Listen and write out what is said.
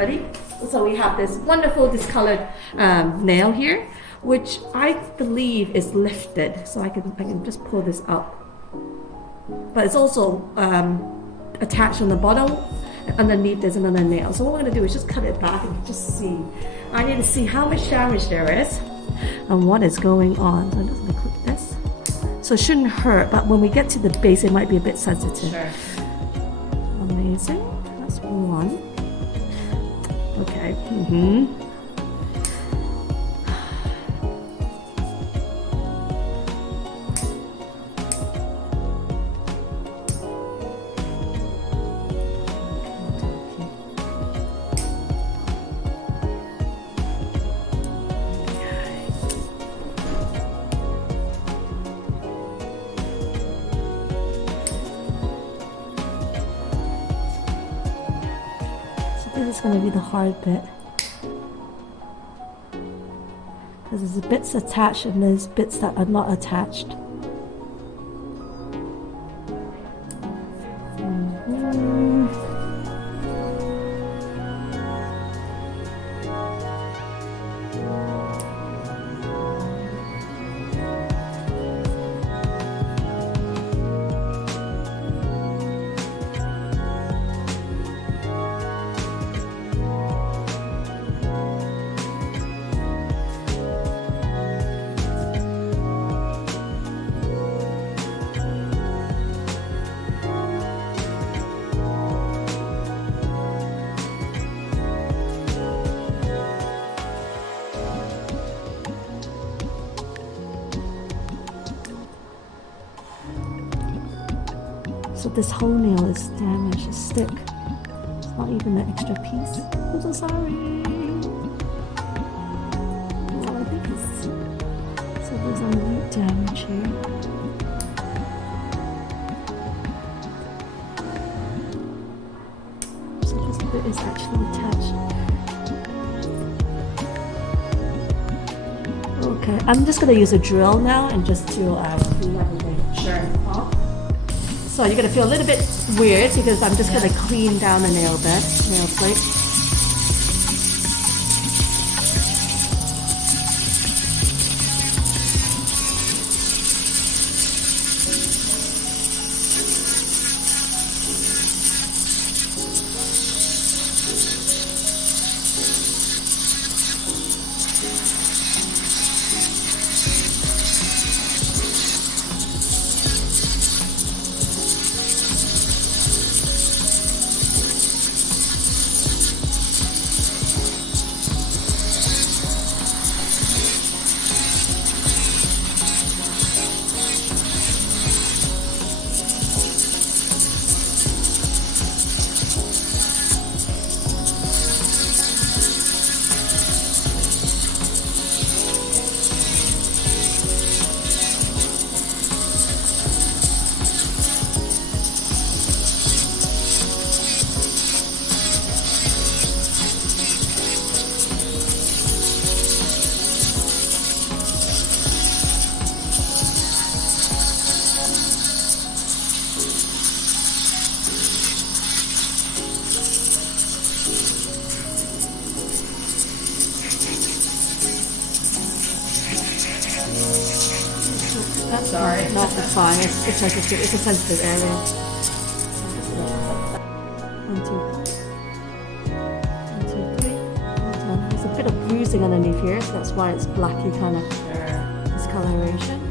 everybody. So we have this wonderful discolored nail here, which I believe is lifted. So I can just pull this up. But it's also attached on the bottom. Underneath there's another nail. So what we're going to do is just cut it back and just see. I need to see how much damage there is and what is going on. So I'm just going to click this. So it shouldn't hurt, but when we get to the base, it might be a bit sensitive. Sure. Amazing. That's one. Okay. This is going to be the hard bit, because there's bits attached and there's bits that are not attached. So this whole nail is damaged, it's stick. It's not even an extra piece. I'm so sorry. So I think it's, so there's a root damage here. So this bit is actually attached. Okay, I'm just gonna use a drill now and just to clean everything. Sure. Off. So you're going to feel a little bit weird because I'm just going to clean down the nail plate. That's sorry. Not the fine. It's sensitive. It's a sensitive area. 1, 2, 3. There's a bit of bruising underneath here, so that's why it's blacky kind of discoloration.